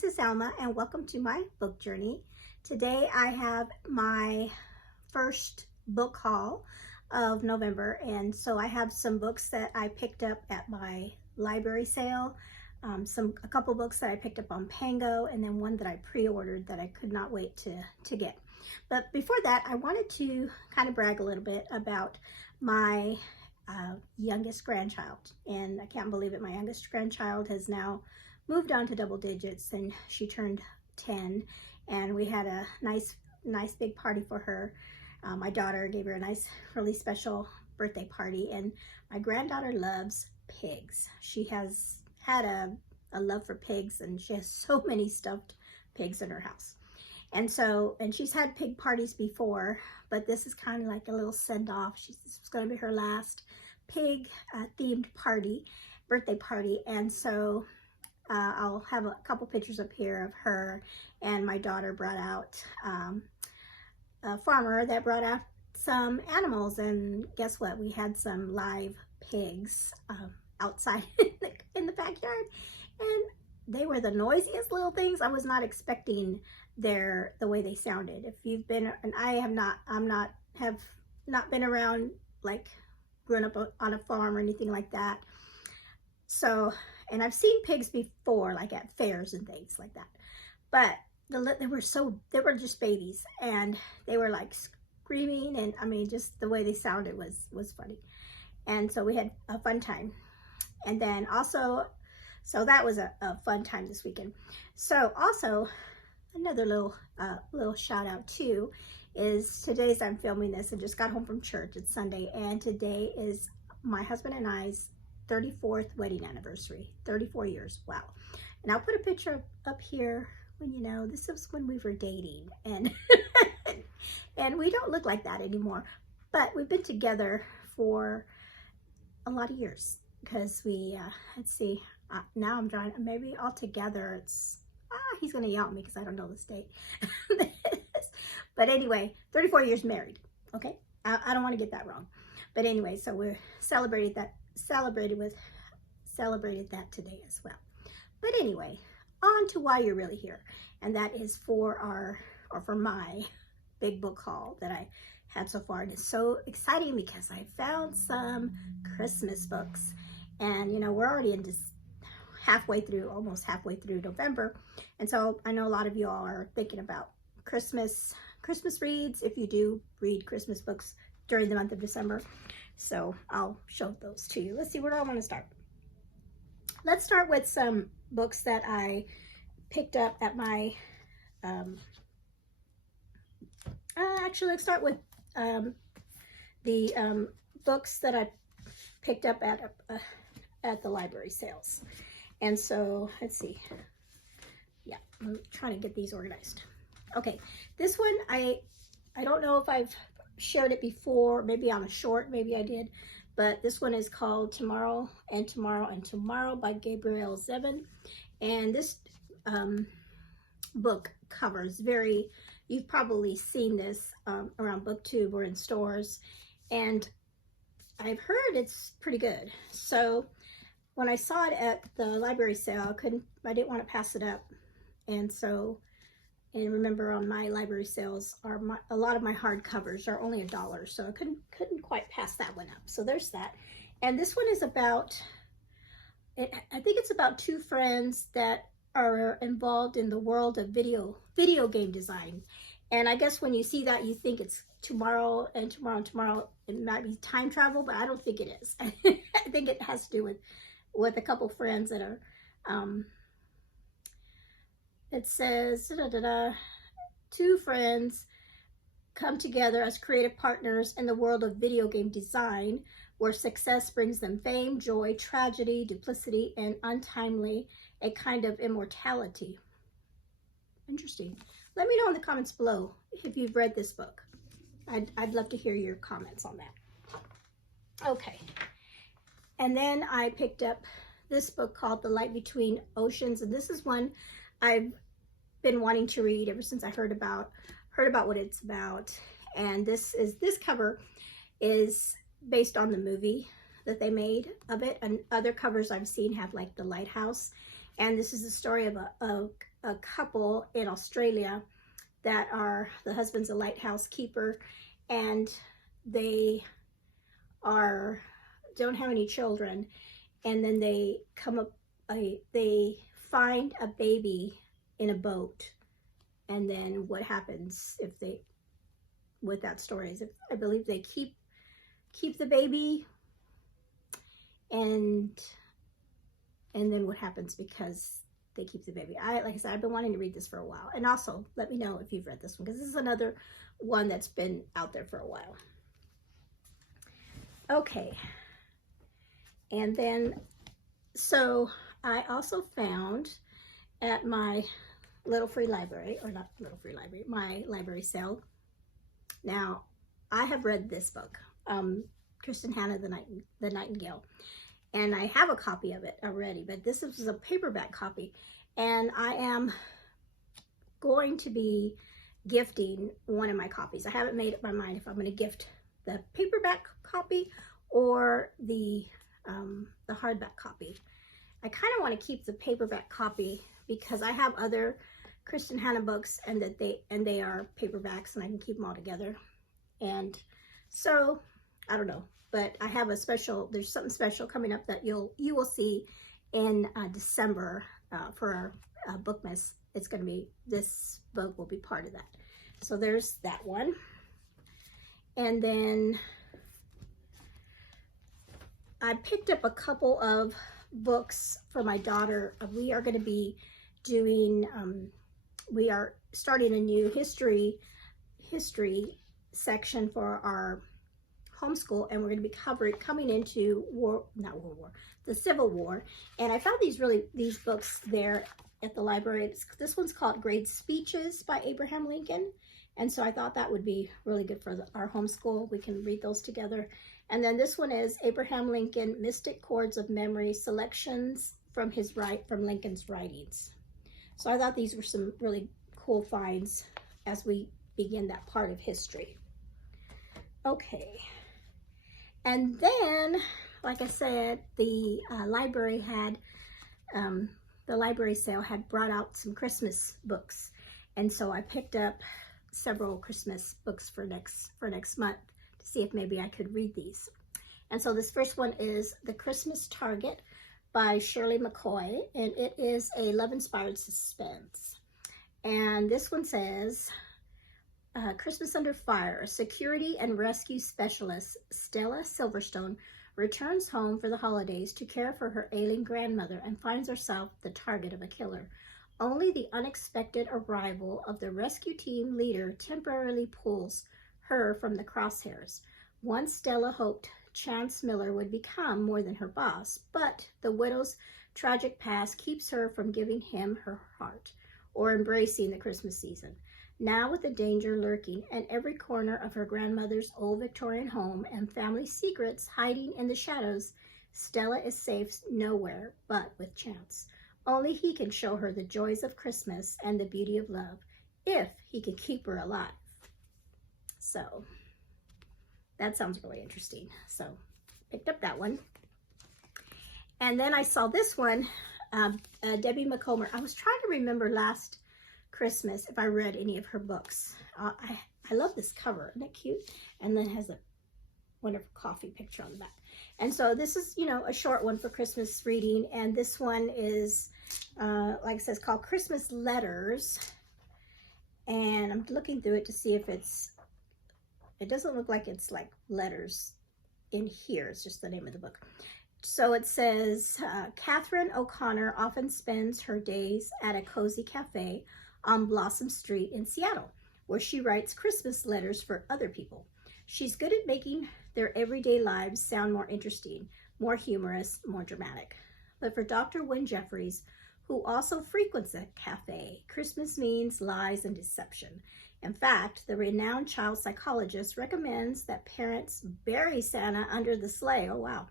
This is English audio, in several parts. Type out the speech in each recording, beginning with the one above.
this is Alma and welcome to my book journey. Today I have my first book haul of November, and so I have some books that I picked up at my library sale, a couple books that I picked up on Pango, and then one that I pre-ordered that I could not wait to get. But before that, I wanted to kind of brag a little bit about my youngest grandchild, and I can't believe it. My youngest grandchild has now moved on to double digits, and she turned 10, and we had a nice big party for her. My daughter gave her a nice, really special birthday party, and my granddaughter loves pigs. She has had a love for pigs, and she has so many stuffed pigs in her house. And she's had pig parties before, but this is kind of like a little send-off. This was going to be her last pig themed birthday party, and so I'll have a couple pictures up here of her, and my daughter brought out a farmer that brought out some animals, and guess what? We had some live pigs outside in the backyard, and they were the noisiest little things. I was not expecting the way they sounded. If you've been, and have not been around, like grown up on a farm or anything like that. So, and I've seen pigs before, like at fairs and things like that, but they were just babies, and they were like screaming, and I mean, just the way they sounded was funny. And so we had a fun time. And then also, so that was a fun time this weekend. So also, another little shout out too is today's, I'm filming this and just got home from church. It's Sunday, and today is my husband and I's 34th wedding anniversary. 34 years. Wow. And I'll put a picture up here when, this is when we were dating, and and we don't look like that anymore, but we've been together for a lot of years, because we let's see, now I'm trying, maybe altogether it's he's gonna yell at me because I don't know this date. But anyway, 34 years married. Okay, I don't want to get that wrong, but anyway, so we celebrated that today as well. But anyway, on to why you're really here, and that is for my big book haul that I had so far. And it's so exciting because I found some Christmas books, and we're already in this almost halfway through November, and so I know a lot of you all are thinking about Christmas reads, if you do read Christmas books during the month of December. So I'll show those to you. Let's see, where do I want to start? Let's start with some books that I picked up at my actually, let's start with the books that I picked up at the library sales. And so let's see. Yeah, I'm trying to get these organized. Okay, this one I don't know if I've shared it before, maybe on a short, maybe I did, but this one is called Tomorrow and Tomorrow and Tomorrow by Gabrielle Zevin. And this book covers you've probably seen this around BookTube or in stores, and I've heard it's pretty good. So when I saw it at the library sale, I didn't want to pass it up. And remember, on my library sales, a lot of my hardcovers are only $1, so I couldn't quite pass that one up. So there's that. And this one is about, I think it's about two friends that are involved in the world of video game design. And I guess when you see that, you think it's tomorrow and tomorrow and tomorrow. It might be time travel, but I don't think it is. I think it has to do with a couple friends that are it says two friends come together as creative partners in the world of video game design, where success brings them fame, joy, tragedy, duplicity, and untimely, a kind of immortality. Interesting. Let me know in the comments below if you've read this book. I'd love to hear your comments on that. Okay. And then I picked up this book called The Light Between Oceans, and this is one I've been wanting to read ever since I heard about what it's about. And this cover is based on the movie that they made of it, and other covers I've seen have like the lighthouse. And this is the story of a couple in Australia that are, the husband's a lighthouse keeper, and they don't have any children, and then they they find a baby in a boat, and then what happens if they, with that story is, if I believe they keep the baby, and then what happens because they keep the baby. Like I said, I've been wanting to read this for a while. And also let me know if you've read this one, because this is another one that's been out there for a while. Okay, and then so I also found at my Little Free Library, or not Little Free Library, my library sale. Now, I have read this book, Kristin Hannah, The Nightingale, and I have a copy of it already, but this is a paperback copy, and I am going to be gifting one of my copies. I haven't made up my mind if I'm going to gift the paperback copy or the hardback copy. I kind of want to keep the paperback copy because I have other Kristin Hannah books, and they are paperbacks, and I can keep them all together. And so I don't know, but I have there's something special coming up that you will see in December for our Bookmas. It's going to be, this book will be part of that. So there's that one. And then I picked up a couple of books for my daughter. We are going to be doing, we are starting a new history section for our homeschool, and we're going to be coming into the Civil War. And I found these books there at the library. This one's called Great Speeches by Abraham Lincoln, and so I thought that would be really good for our homeschool. We can read those together. And then this one is Abraham Lincoln, Mystic Chords of Memory, Selections from Lincoln's Writings. So I thought these were some really cool finds as we begin that part of history. Okay, and then, like I said, the library sale had brought out some Christmas books, and so I picked up several Christmas books for next month to see if maybe I could read these. And so this first one is The Christmas Target by Shirley McCoy, and it is a love-inspired suspense. And this one says, Christmas Under Fire, security and rescue specialist Stella Silverstone returns home for the holidays to care for her ailing grandmother and finds herself the target of a killer. Only the unexpected arrival of the rescue team leader temporarily pulls her from the crosshairs. Once Stella hoped Chance Miller would become more than her boss, but the widow's tragic past keeps her from giving him her heart or embracing the Christmas season. Now, with the danger lurking in every corner of her grandmother's old Victorian home and family secrets hiding in the shadows, Stella is safe nowhere but with Chance. Only he can show her the joys of Christmas and the beauty of love, if he can keep her alive. So that sounds really interesting. So picked up that one. And then I saw this one, Debbie Macomber. I was trying to remember last Christmas if I read any of her books. I love this cover. Isn't that cute? And then it has a wonderful coffee picture on the back. And so this is, a short one for Christmas reading. And this one is, like it says, called Christmas Letters. And I'm looking through it to see if it doesn't look like it's like letters in here. It's just the name of the book. So it says, Catherine O'Connor often spends her days at a cozy cafe on Blossom Street in Seattle, where she writes Christmas letters for other people. She's good at making their everyday lives sound more interesting, more humorous, more dramatic. But for Dr. Wynne Jeffries, who also frequents a cafe, Christmas means lies and deception. In fact, the renowned child psychologist recommends that parents bury Santa under the sleigh. Oh, wow.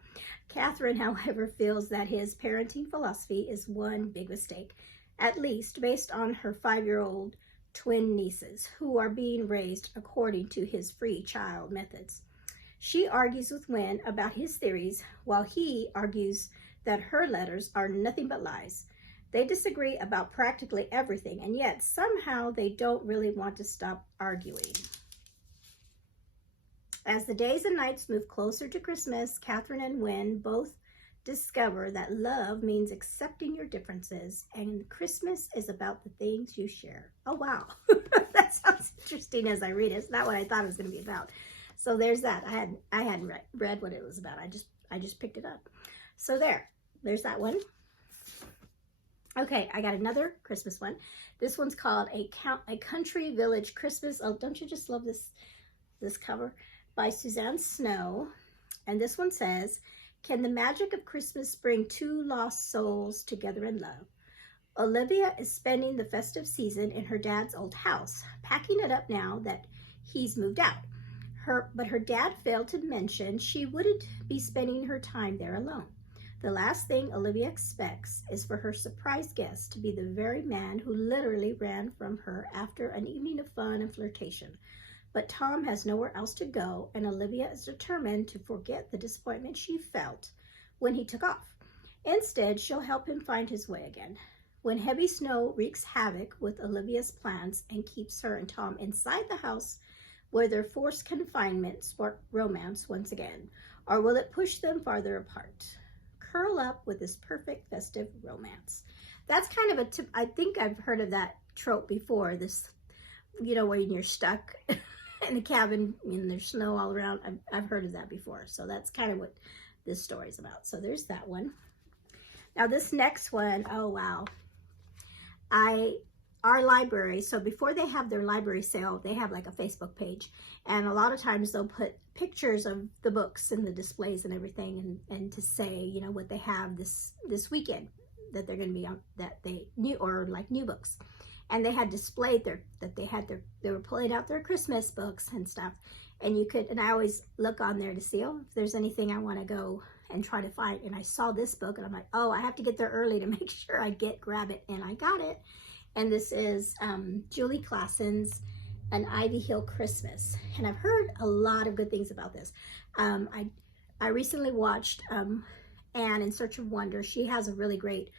Catherine, however, feels that his parenting philosophy is one big mistake, at least based on her 5-year-old twin nieces, who are being raised according to his free child methods. She argues with Wynne about his theories, while he argues that her letters are nothing but lies. They disagree about practically everything, and yet somehow they don't really want to stop arguing. As the days and nights move closer to Christmas, Catherine and Wynne both discover that love means accepting your differences, and Christmas is about the things you share. Oh, wow. That sounds interesting as I read it. It's not what I thought it was going to be about. So there's that. I hadn't read what it was about. I just picked it up. So there's that one. Okay, I got another Christmas one. This one's called A Country Village Christmas. Oh, don't you just love this cover? By Suzanne Snow. And this one says, can the magic of Christmas bring two lost souls together in love? Olivia is spending the festive season in her dad's old house, packing it up now that he's moved out. But her dad failed to mention she wouldn't be spending her time there alone. The last thing Olivia expects is for her surprise guest to be the very man who literally ran from her after an evening of fun and flirtation. But Tom has nowhere else to go, and Olivia is determined to forget the disappointment she felt when he took off. Instead, she'll help him find his way again. When heavy snow wreaks havoc with Olivia's plans and keeps her and Tom inside the house, will their forced confinement spark romance once again, or will it push them farther apart? Curl up with this perfect festive romance. That's kind of a tip. I think I've heard of that trope before. This, when you're stuck in a cabin and there's snow all around. I've heard of that before. So that's kind of what this story is about. So there's that one. Now this next one, oh wow. Our library, so before they have their library sale, they have like a Facebook page, and a lot of times they'll put pictures of the books and the displays and everything, and to say, what they have this weekend that they're going to be on, that they new books. And they had displayed they were pulling out their Christmas books and stuff, and I always look on there to see, if there's anything I want to go and try to find. And I saw this book, and I'm like, I have to get there early to make sure I grab it, and I got it. And this is Julie Klassen's An Ivy Hill Christmas. And I've heard a lot of good things about this. I recently watched Anne in Search of Wonder. She has a really great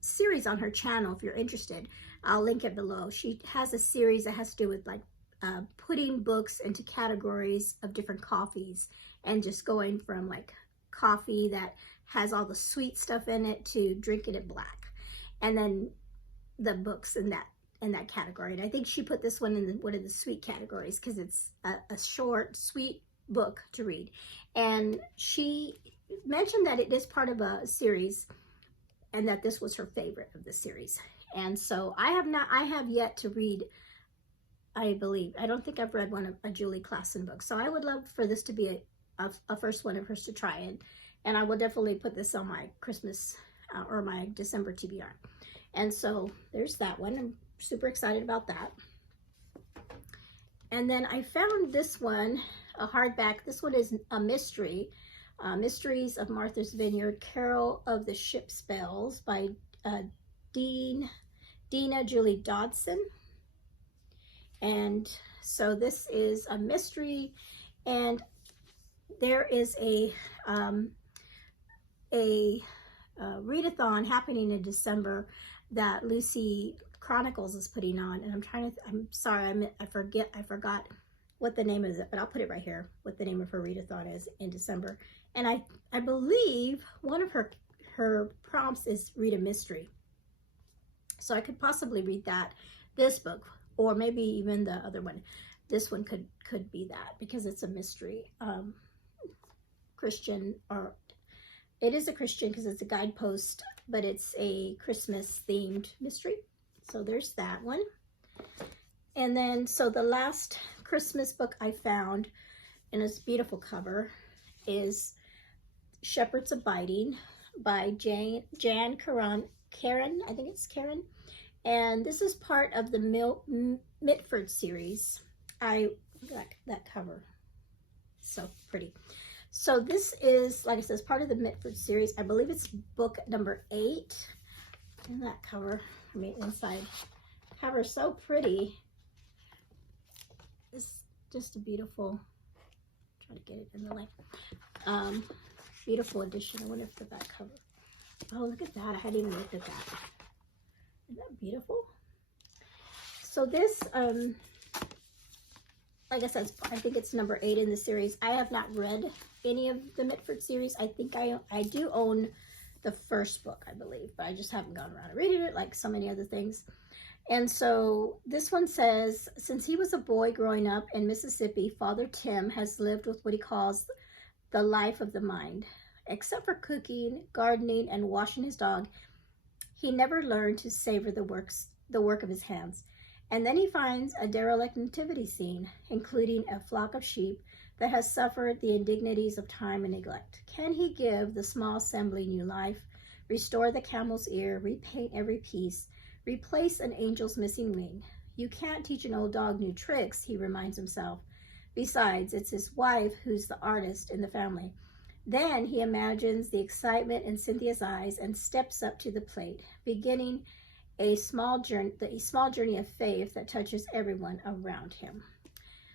series on her channel if you're interested. I'll link it below. She has a series that has to do with putting books into categories of different coffees, and just going from coffee that has all the sweet stuff in it to drinking it black. And then the books in that category, and I think she put this one in one of the sweet categories because it's a short, sweet book to read. And she mentioned that it is part of a series, and that this was her favorite of the series. And so I have yet to read. I don't think I've read one of a Julie Klassen book. So I would love for this to be a first one of hers to try, and I will definitely put this on my Christmas or my December TBR. And so there's that one. I'm super excited about that. And then I found this one, a hardback. This one is a mystery, Mysteries of Martha's Vineyard, Carol of the Ship's Bells by Dina Julie Dodson. And so this is a mystery, and there is a readathon happening in December that Lucy Chronicles is putting on, and I'm sorry, I forgot what the name is, but I'll put it right here, what the name of her readathon is in December. And I believe one of her prompts is read a mystery. So I could possibly read this book, or maybe even the other one. This one could be that, because it's a mystery, Christian, or it is a Christian because it's a guidepost, but it's a Christmas themed mystery. So there's that one. And then, so the last Christmas book I found in this beautiful cover is Shepherd's Abiding by Jan Karen, I think it's Karen. And this is part of the Mitford series. I like that cover. So pretty. So this is, like I said, part of the Mitford series. I believe it's book number 8. And that cover, inside cover, so pretty. It's just a beautiful, try to get it in the light. Beautiful edition. I wonder if the back cover Oh, look at that. I hadn't even looked at that. Isn't that beautiful? So this, like I said, I think it's number 8 in the series. I have not read any of the Mitford series. I think I do own the first book, I believe, but I just haven't gone around and reading it like so many other things. And so this one says, since he was a boy growing up in Mississippi, Father Tim has lived with what he calls the life of the mind. Except for cooking, gardening, and washing his dog, he never learned to savor the work of his hands. And then he finds a derelict nativity scene, including a flock of sheep that has suffered the indignities of time and neglect. Can he give the small assembly new life, restore the camel's ear, repaint every piece, replace an angel's missing wing? You can't teach an old dog new tricks, he reminds himself. Besides, it's his wife who's the artist in the family. Then he imagines the excitement in Cynthia's eyes and steps up to the plate, beginning a small journey of faith that touches everyone around him.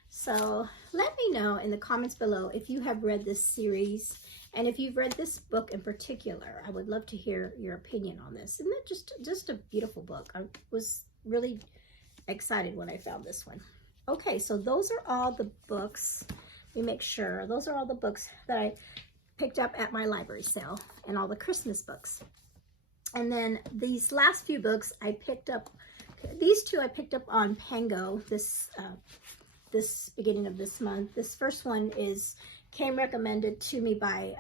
So let me know in the comments below if you have read this series, and if you've read this book in particular. I would love to hear your opinion on this. Isn't it just a beautiful book? I was really excited when I found this one. Okay, so those are all the books. Let me make sure. Those are all the books that I picked up at my library sale, and all the Christmas books. And then these last few books I picked up, these two I picked up on Pango this beginning of this month. This first one came recommended to me by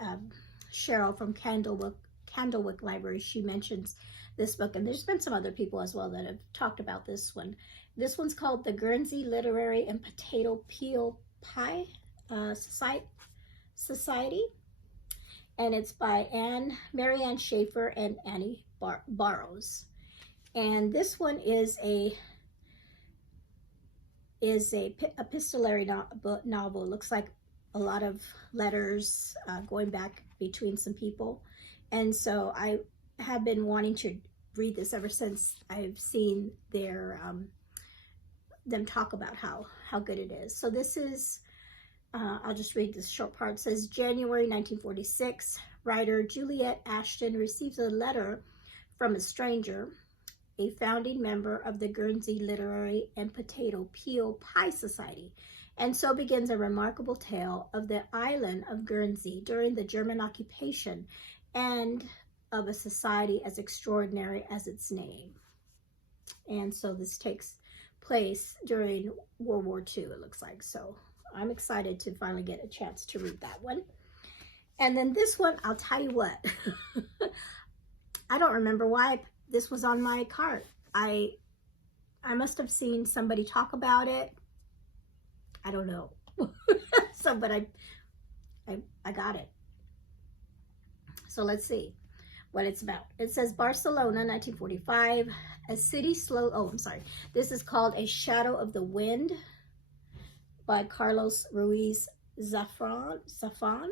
Cheryl from Candlewick Library. She mentions this book, and there's been some other people as well that have talked about this one. This one's called The Guernsey Literary and Potato Peel Pie Society. And it's by Marianne Schaefer and Annie Barrows. And this one is a epistolary novel. It looks like a lot of letters going back between some people. And so I have been wanting to read this ever since I've seen them talk about how good it is. So this is, I'll just read this short part. It says, January 1946, writer Juliet Ashton receives a letter from a stranger, a founding member of the Guernsey Literary and Potato Peel Pie Society. And so begins a remarkable tale of the island of Guernsey during the German occupation, and of a society as extraordinary as its name. And so this takes place during World War II, it looks like. So I'm excited to finally get a chance to read that one. And then this one, I'll tell you what, I don't remember why this was on my cart. I must have seen somebody talk about it. I don't know. So, but I got it. So let's see what it's about. It says Barcelona, 1945, a city slow. Oh, I'm sorry. This is called A Shadow of the Wind by Carlos Ruiz Zafón.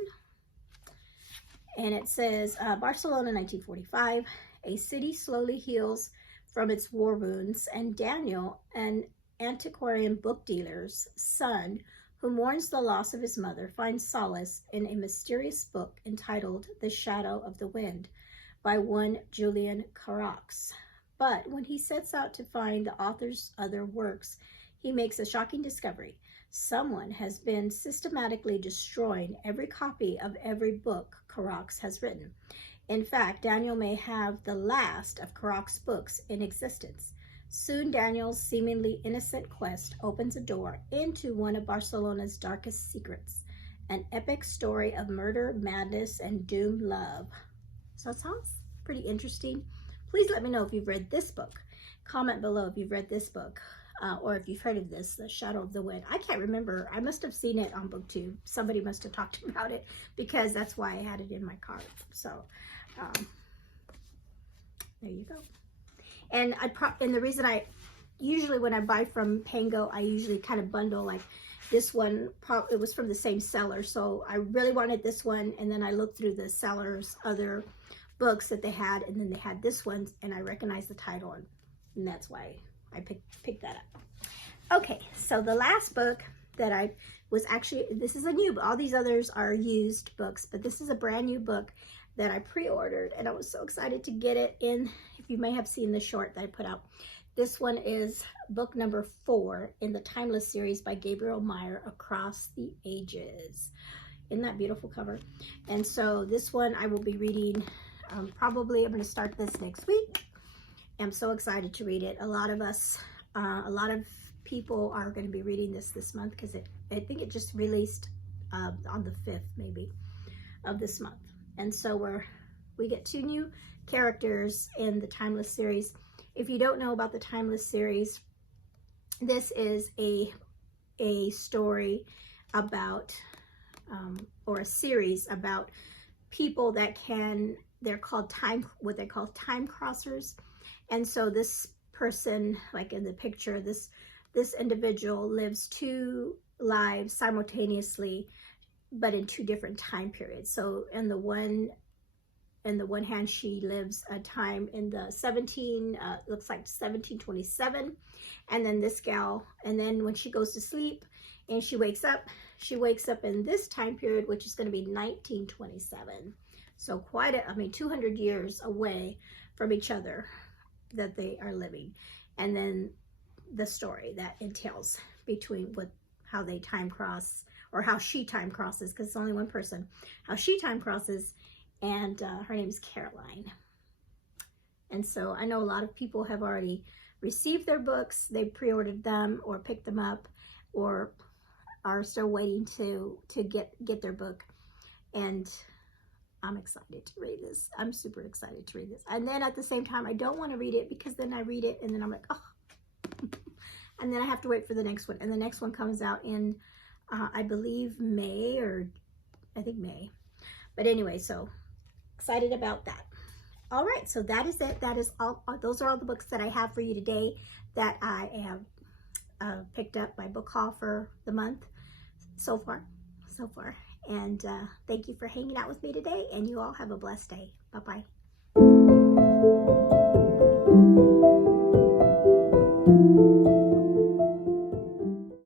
And it says Barcelona, 1945, a city slowly heals from its war wounds, and Daniel, an antiquarian book dealer's son who mourns the loss of his mother, finds solace in a mysterious book entitled The Shadow of the Wind by one Julian Carax. But when he sets out to find the author's other works, he makes a shocking discovery. Someone has been systematically destroying every copy of every book Carax has written. In fact, Daniel may have the last of Carax's books in existence. Soon, Daniel's seemingly innocent quest opens a door into one of Barcelona's darkest secrets, an epic story of murder, madness, and doomed love. So it sounds pretty interesting. Please let me know if you've read this book. Comment below if you've read this book, or if you've heard of this, The Shadow of the Wind. I can't remember. I must have seen it on BookTube. Somebody must have talked about it, because that's why I had it in my cart. So there you go. And the reason usually when I buy from Pango, I usually kind of bundle, like this one, it was from the same seller, so I really wanted this one, and then I looked through the seller's other books that they had, and then they had this one, and I recognized the title, and that's why I picked that up. Okay, so the last book that I was actually, this is a new book. All these others are used books, but this is a brand new book that I pre-ordered, and I was so excited to get it in. If you may have seen the short that I put out, this one is book number 4 in the Timeless series by Gabriel Meyer, Across the Ages. Isn't that beautiful cover? And so this one I will be reading, probably I'm going to start this next week. I'm so excited to read it. A lot of people are going to be reading this month, because I think it just released on the 5th maybe of this month. And so we get 2 new characters in the Timeless series. If you don't know about the Timeless series, this is a story about, or a series about people that they're called what they call time crossers. And so this person, like in the picture, this individual lives 2 lives simultaneously, but in 2 different time periods. So in the one hand, she lives a time in the looks like 1727, and then this gal, and then when she goes to sleep and she wakes up in this time period, which is going to be 1927. So quite 200 years away from each other that they are living. And then the story that entails between how they time cross, or how she time crosses, because it's only one person, how she time crosses, and her name is Caroline. And so I know a lot of people have already received their books. They pre-ordered them or picked them up, or are still waiting to get their book. And I'm excited to read this. I'm super excited to read this. And then at the same time, I don't want to read it, because then I read it and then I'm like, oh. And then I have to wait for the next one. And the next one comes out in, I believe May, or I think May. But anyway, so excited about that. All right, so that is it. That is all. Those are all the books that I have for you today that I have picked up by book haul for the month so far. And thank you for hanging out with me today, and you all have a blessed day. Bye-bye.